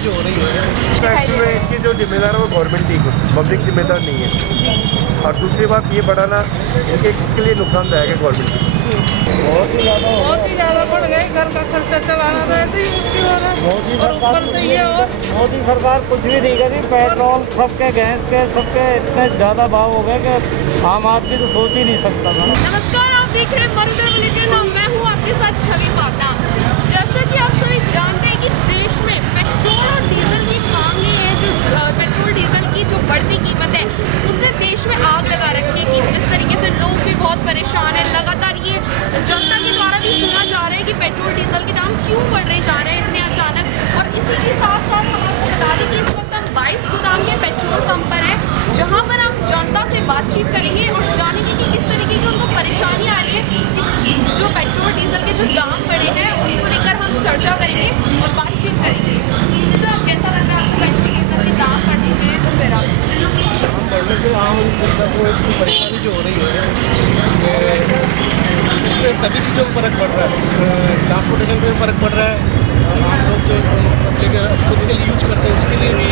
परेशानी जो हो रही है। टैक्स में इसकी जो जिम्मेदार है वो गवर्नमेंट की, पब्लिक जिम्मेदार नहीं है। और दूसरी बात ये बढ़ाना इनके लिए नुकसानदायक है गवर्नमेंट की। बहुत ही ज़्यादा बढ़ गए, घर का खर्चा चलाना रहती है उसकी वजह। और ऊपर से ये और मोदी सरकार कुछ भी नहीं करी। पेट्रोल सबके, गैस के सबके इतने ज़्यादा भाव हो गए कि आम आदमी तो सोच ही नहीं सकता। नमस्कार, आप देख रहे हैं मरुधर बुलेटिन और मैं हूँ आपके साथ छवि पाटना। जैसा कि आप सभी जानते हैं कि देश में पेट्रोल और डीजल की मांगे हैं, जो पेट्रोल डीजल की जो बढ़ती कीमत है उसने देश में आग लगा रखी है। कि जिस तरीके से लोग भी बहुत परेशान हैं, लगातार ये जनता के द्वारा भी सुना जा रहा है कि पेट्रोल डीजल के दाम क्यों बढ़ रहे जा रहे हैं इतने अचानक। और इसी के साथ साथ हम आपको बता दें कि इस वक्त हम 22 गोदाम के पेट्रोल पंप पर हैं, जहाँ पर हम जनता से बातचीत करेंगे और जानेंगे कि किस तरीके की उनको परेशानी आ रही है। कि जो पेट्रोल डीजल के जो दाम बढ़े हैं उनको लेकर हम चर्चा करेंगे और बातचीत करेंगे। सर, कैसा लग रहा है आपको पेट्रोल डीजल के दाम बढ़ चुके हैं तो फिर आप बढ़ने से आम जनता को इतनी परेशानी जो हो रही है, इससे सभी चीज़ों में फ़र्क पड़ रहा है। ट्रांसपोर्टेशन में फ़र्क पड़ रहा है, आम लोग जो पब्लिक खुद के लिए यूज करते हैं उसके लिए भी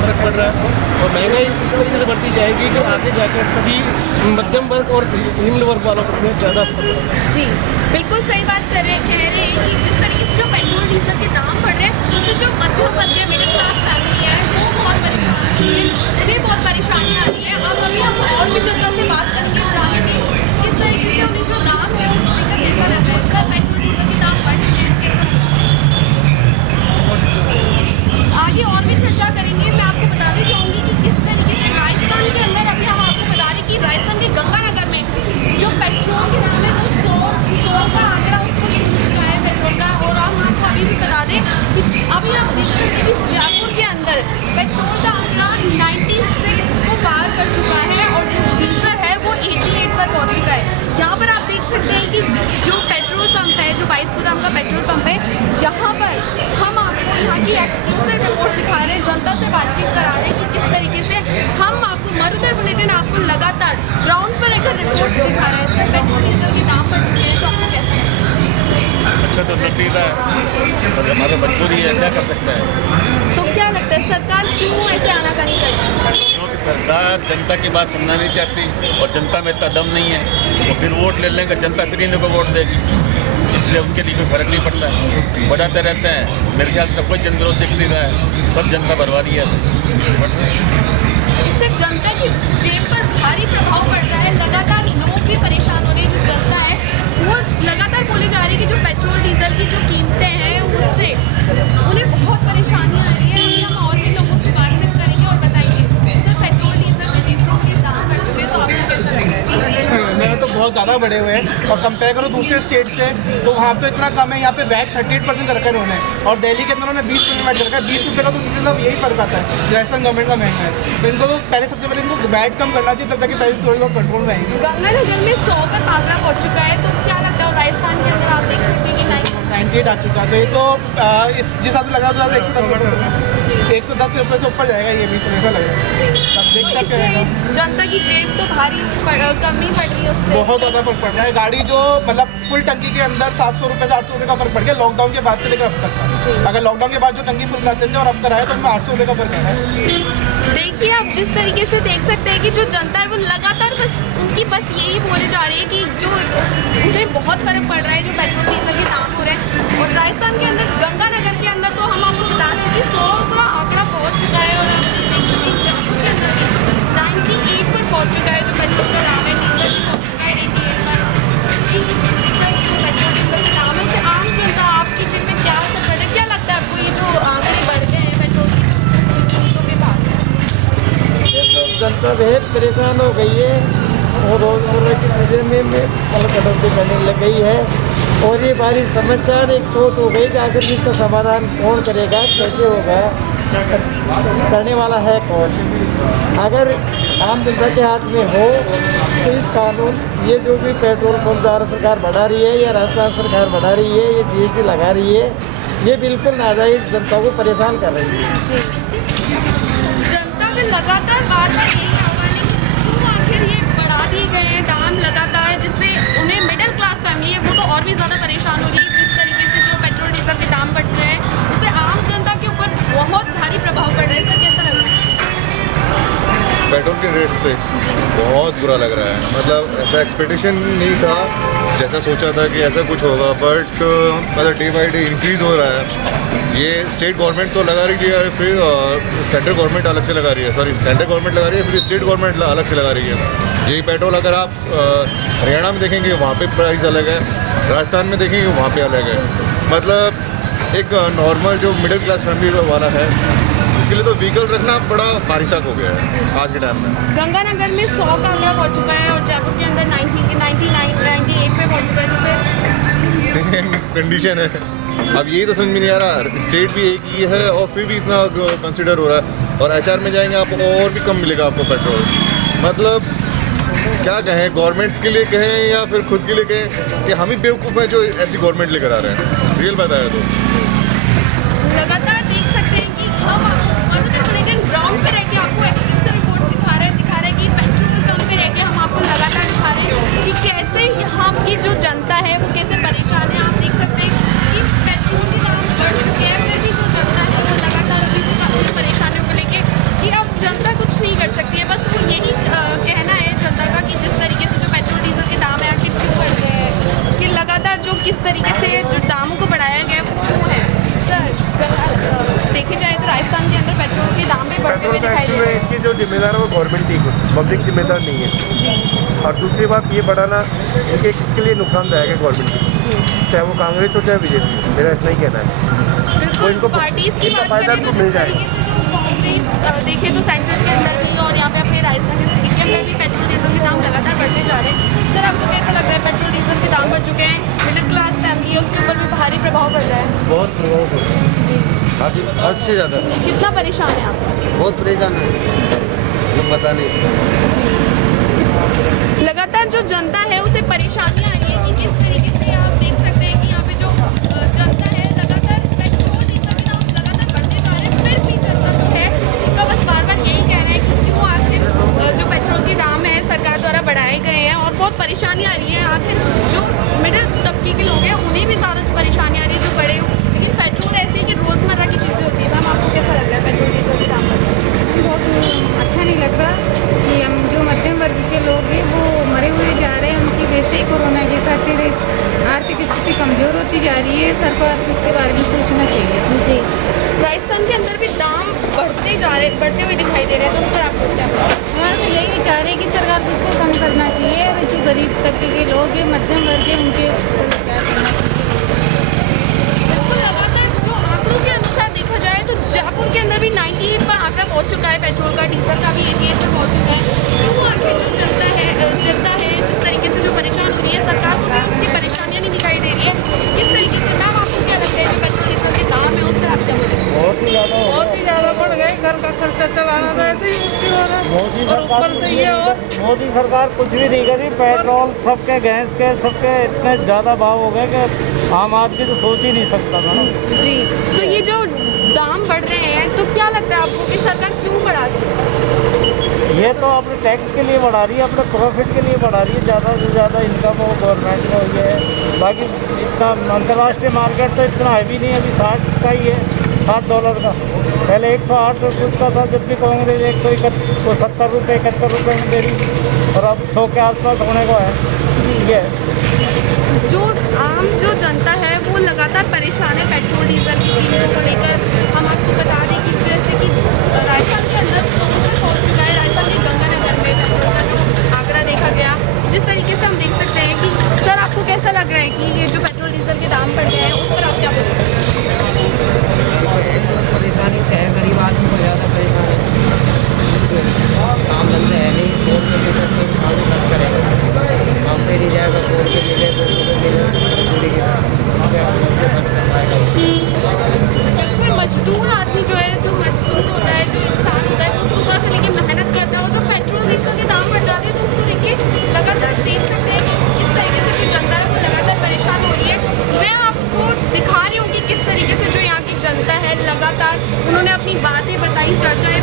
फ़र्क पड़ रहा है। और महंगाई इस तरीके से बढ़ती जाएगी कि आगे जाकर सभी मध्यम वर्ग और निम्न वर्ग वालों पर ज़्यादा असर पड़ेगा। जी बिल्कुल सही बात कह रहे हैं कि जिस तरीके से जो पेट्रोल डीजल के दाम बढ़ रहे हैं उससे जो मध्यम वर्ग या मिडिल क्लास फैमिली है वो बहुत परेशान है, उन्हें बहुत परेशानी आ रही है। अब अभी हम और भी जनता से बात करेंगे, जानेंगे किस तरीके से उन्हें जो दाम है उसको लेकर कैसा लग रहा है। सर, पेट्रोल डीजल के दाम बढ़ चुके हैं, कैसा लग रहा है? आगे और भी चर्चा करेंगे। मैं आपको बताना चाहूँगी कि किस तरीके से राजस्थान के अंदर अभी हम आपको बता रहे कि राजस्थान के गंगानगर में जो पेट्रोल के दाम है वो 100 का आंकड़ा उसको छू चुका है पेट्रोल का। और हम आपको अभी भी बता दें कि अभी आप देख सकते हैं कि जयपुर के अंदर पेट्रोल का आंकड़ा 96 को पार कर चुका है और जो डीजल है वो 88 पर पहुँच चुका है। यहाँ पर आप देख सकते हैं कि जो पेट्रोल पंप है, जो 22 गोदाम का पेट्रोल पंप है, यहाँ पर हम आपको यहाँ की एक्सक्लूसिव रिपोर्ट दिखा रहे हैं, जनता से बातचीत करा रहे हैं कि किस तरीके से हम आपको मरुधर बुलेटिन आपको लगातार ग्राउंड पर रहकर रिपोर्ट दिखा रहे हैं। पेट्रोल डीजल के दाम बढ़ चुके हैं तो आपको कैसा लगता है? अच्छा तो लगती है, बस हमारा मजबूरी है, क्या कर सकता है। तो क्या लगता है सरकार क्यों ऐसे आनाकानी करती है? क्योंकि सरकार जनता की बात सुनना नहीं चाहती और जनता में इतना दम नहीं है, तो फिर वोट ले लेंगे, जनता फिर इन्हीं को वोट देगी, इसलिए उनके लिए कोई फर्क नहीं पड़ता। बढ़ाते रहते हैं, मेरे ख्याल से कोई जन विरोध दिख नहीं रहा है, सब जनता बर्बादी है। इससे जनता की जेब पर भारी प्रभाव पड़ रहा है। लगातार लोग भी परेशान हो रहे हैं, जो जनता है वो लगातार बोली जा रही है कि जो पेट्रोल डीजल की जो कीमतें हैं उससे उन्हें बहुत परेशानी आ रही है। अभी हम और भी लोगों से बातचीत करेंगे और बताएंगे सर पेट्रोल डीजल के दाम बढ़ चुके हैं तो आपको कैसा लग रहा है? मेरे तो बहुत ज़्यादा बढ़े हुए हैं और कंपेयर करो दूसरे स्टेट से तो वहाँ तो इतना कम है। यहाँ पे वैट 38% कर रखा है उन्होंने, और दिल्ली के अंदर उन्होंने 20% वैट कर रखा है। 20 रुपये का तो सीधे सब यही फर्क आता है, राजस्थान गवर्नमेंट का महंगा है। तो इनको तो पहले सबसे पहले इनको वैट कम करना चाहिए, तब जाके प्राइस थोड़ी बहुत कंट्रोल में आएंगे। गंगानगर में 100 पर आंकड़ा पहुँच चुका है, तो क्या लगता है? और राजस्थान के अंदर आप देख सकते हैं कि 98 आ चुका है। तो ये तो इस जिस हिसाब से लग रहा है 110 रुपये से ऊपर जाएगा, ये भी तो ऐसा लग रहा है। अब देखते हैं क्या रहेगा। जनता की जेब तो भारी कमी पड़ रही है उससे। बहुत ज़्यादा फर्क पड़ रहा है। गाड़ी जो मतलब फुल टंकी के अंदर 700 रुपये से 800 रुपये का फर्क पड़ गया लॉकडाउन के बाद से लेकर अब तक। अगर लॉकडाउन के बाद जो टंकी फुल कराते थे और अब कराया तो उनमें 800 रुपये का फर्क है। देखिए, आप जिस तरीके से देख सकते हैं कि जो जनता है वो लगातार बस उनकी बस यही बोली जा रही है कि जो उन्हें बहुत फर्क पड़ रहा है जो पेट्रोल डीजल के दाम हो रहे हैं। और राजस्थान के अंदर गंगानगर के अंदर तो हम आपको बता दें कि 100 का आंकड़ा पहुँच चुका है और आप देख सकते हैं जयपुर के अंदर 98 पर पहुँच चुका है जो पेट्रोल का दाम है। डीजल भी पहुँच चुका है 88 पर। पेट्रोल डीजल के दाम है उससे आम जनता आपकी जेब में क्या असर पड़ रहा है? क्या लगता है आपको ये जो आंकड़े बढ़ गए हैं पेट्रोल की कीमतों के बाद? जनता बेहद परेशान हो गई है और रोज़मर्रा की चीज़ें में पल कटौती करने लग गई है। और ये बारी समस्या एक सोच हो गई कि आखिर इसका समाधान कौन करेगा, कैसे होगा, करने वाला है कौन। अगर आम जनता के हाथ में हो तो इस कानून ये जो भी पेट्रोल पंप द्वारा सरकार बढ़ा रही है या राजस्थान सरकार बढ़ा रही है, ये GST लगा रही है, ये बिल्कुल नाजायज़ जनता को परेशान कर रही है। जनता में लगातार बार-बार यही आह्वान है कि क्यों आखिर ये बढ़ा दिए गए हैं दाम लगातार, जिससे उन्हें मिडिल क्लास फैमिली है वो तो और भी ज़्यादा परेशान हो रही है। जिस तरीके से जो पेट्रोल डीजल के दाम बढ़ रहे हैं उससे आम जनता के ऊपर पेट्रोल के रेट्स पे बहुत बुरा लग रहा है। मतलब ऐसा एक्सपेक्टेशन नहीं था, जैसा सोचा था कि ऐसा कुछ होगा, बट मतलब डे बाई डे इंक्रीज़ हो रहा है। ये स्टेट गवर्नमेंट तो लगा रही है, फिर सेंट्रल गवर्नमेंट अलग से लगा रही है, सॉरी सेंट्रल गवर्नमेंट लगा रही है, फिर स्टेट गवर्नमेंट अलग से लगा रही है। यही पेट्रोल अगर आप हरियाणा में देखेंगे वहाँ पे प्राइस अलग है, राजस्थान में देखेंगे वहाँ पे अलग है। मतलब एक नॉर्मल जो मिडिल क्लास फैमिली वाला है उसके लिए तो व्हीकल रखना बड़ा भारी साक हो गया है आज के टाइम में। गंगानगर में 100 का आंकड़ा पहुंच चुका है और जयपुर के अंदर 98 पे पहुंच चुका है, तो फिर सेम कंडीशन है। अब यही तो समझ में नहीं आ रहा, स्टेट भी एक ही है और फिर भी इतना कंसिडर हो रहा है, और एचआर में जाएंगे आपको और भी कम मिलेगा आपको पेट्रोल। मतलब क्या कहें, गवर्नमेंट्स के लिए कहें या फिर खुद के लिए कहें कि हम ही बेवकूफ़ हैं जो ऐसी गवर्नमेंट लेकर आ रहे हैं। रियल बताया तो लगातार देख सकते हैं कि हम ग्राउंड पे रह के आपको एक्सक्लूसिव रिपोर्ट दिखा रहे हैं कि पेट्रोल पंप पे रह के हम आपको लगातार दिखा रहे हैं कि कैसे यहाँ की जो जनता है वो कैसे परेशान है। आप देख सकते हैं कि पेट्रोल के दाम बढ़ चुके हैं, फिर भी जो जनता है वो लगातार अपनी परेशानियों को लेके कि अब जनता कुछ नहीं कर सकती है। बस वो यही कहना है जनता का कि जिस तरीके से जो पेट्रोल डीजल के दाम है आखिर क्यों बढ़ रहे हैं, कि लगातार जो किस तरीके से जो दामों को बढ़ाया गया है वो क्यों है। सर देखी जाए तो राजस्थान के अंदर पेट्रोल के दाम भी बढ़ते हुए दिखाई दे रहे हैं। इसकी जो जिम्मेदार है वो गवर्नमेंट ही है, पब्लिक जिम्मेदार नहीं है। और दूसरी बात ये बढ़ाना इनके लिए नुकसानदायक है गवर्नमेंट की, चाहे वो कांग्रेस हो चाहे बीजेपी, मेरा इतना ही कहना है। बिल्कुल पार्टीज की बात करें तो जिस तरीके से जो कांग्रेस देखे तो सेंट्रल के अंदर भी और यहाँ पे अपने राजस्थान के सिटी के अंदर भी पेट्रोल डीजल के दाम लगातार बढ़ते जा रहे हैं। सर आपको कैसा लग रहा है, पेट्रोल डीजल के दाम बढ़ चुके हैं, मिडिल क्लास फैमिली है उसके ऊपर भी भारी प्रभाव पड़ रहा है? बहुत प्रभाव पड़ रहा है जी, काफ़ी हद से ज़्यादा। कितना परेशान है आप? बहुत परेशान है, जो बता नहीं सकते। लगातार जो जनता है उसे परेशानियाँ आ रही है कि किस तरीके से आप देख सकते हैं कि यहाँ पे जो जनता है लगातार पेट्रोल डीजल के दाम लगातार बढ़ते जा रहे हैं, फिर भी जनता जो है उनका बस बार बार यही कहना है कि क्यों आखिर जो पेट्रोल के दाम है सरकार द्वारा बढ़ाए गए हैं और बहुत परेशानी आ रही है। आखिर जो मिडिल तबके के लोग हैं उन्हें भी ज़्यादा परेशानी आ रही है जो बड़े, लेकिन पेट्रोल ऐसे ही कि रोज़मर्रा की चीज़ें होती है। मैम आपको कैसा लग रहा है पेट्रोल डीजल के दाम पर? बहुत अच्छा नहीं लग रहा कि हम जो मध्यम वर्ग के लोग हैं वो मरे हुए जा रहे हैं, उनकी वैसे ही कोरोना के खातिर आर्थिक स्थिति कमज़ोर होती जा रही है। सरकार को इसके बारे में सोचना चाहिए। जी, राजस्थान के अंदर भी दाम बढ़ते हुए दिखाई दे रहे हैं, तो उस पर आपको क्या पता? हमारा तो यही विचार है कि सरकार को इसको कम करना चाहिए और जो गरीब तबके के लोग हैं, मध्यम वर्ग है, उनके ऊपर विचार करना चाहिए। बिल्कुल, लगातार जो आंकड़ों के अनुसार देखा जाए तो जयपुर के अंदर भी 98 पर आंकड़ा पहुंच चुका है, पेट्रोल का, डीजल का भी 88 पर पहुंच चुका है। क्यों आखिर जो जनता है जिस तरीके से जो परेशान हो रही है, सरकार को भी उसकी परेशानियाँ नहीं दिखाई दे रही है। किस तरीके से मैम आपको क्या लगता है जो पेट्रोल डीजल के दाम है उस पर आप क्या बोलेंगे? बहुत ही ज़्यादा बढ़ गए, घर का खर्चा चलाना तो ऐसे ही मुश्किल हो रहा है और ऊपर से ये और मोदी सरकार कुछ भी नहीं करी। पेट्रोल सबके, गैस के सबके इतने ज़्यादा भाव हो गए कि आम आदमी तो सोच ही नहीं सकता मैडम। जी, तो ये जो दाम बढ़ रहे हैं तो क्या लगता है आपको कि सरकार क्यों बढ़ा रही है? ये तो अपने टैक्स के लिए बढ़ा रही है, अपने प्रॉफिट के लिए बढ़ा रही है, ज़्यादा से ज़्यादा इनकम हो गवर्नमेंट को। ये है बाकी इतना अंतर्राष्ट्रीय मार्केट तो इतना हैवी नहीं है, अभी 60 का ही है, $60 का। पहले 108 कुछ का था, जब भी कांग्रेस 170 रुपये 71 रुपये में दे रही, और अब 100 के आसपास होने को है। ये जो आम जो जनता है वो लगातार परेशान है पेट्रोल डीजल की कीमतों को लेकर। हम आपको बता दें कि जैसे कि राजस्थान के अंदर पहुँच चुका है, राजस्थान के गंगानगर में पेट्रोल का जो आंकड़ा देखा गया, जिस तरीके से हम देख सकते हैं कि सर आपको कैसा लग रहा है कि ये जो पेट्रोल डीजल के दाम बढ़ गए हैं उस पर आप क्या बोलेंगे? परेशानी तो है, गरीब आदमी को ज़्यादा परेशानी काम धंधे है नहीं, बोल के लेकर तो काम खर्च करेगा, काम पे नहीं जाएगा, बोल के मिले तो बिल्कुल, मजदूर आदमी जो है, जो मजदूर होता है, जो इंसान होता है, वो सुबह से लेकर मेहनत करता है और जो पेट्रोल डीजल के दाम बढ़ जाते हैं तो उसको देखिए लगातार देख सकते हैं कि किस तरीके से जो जनता है वो लगातार परेशान हो रही है। मैं आपको दिखा रही हूँ कि किस तरीके से जो यहाँ की जनता है लगातार उन्होंने अपनी बातें बताई, चर्चाएँ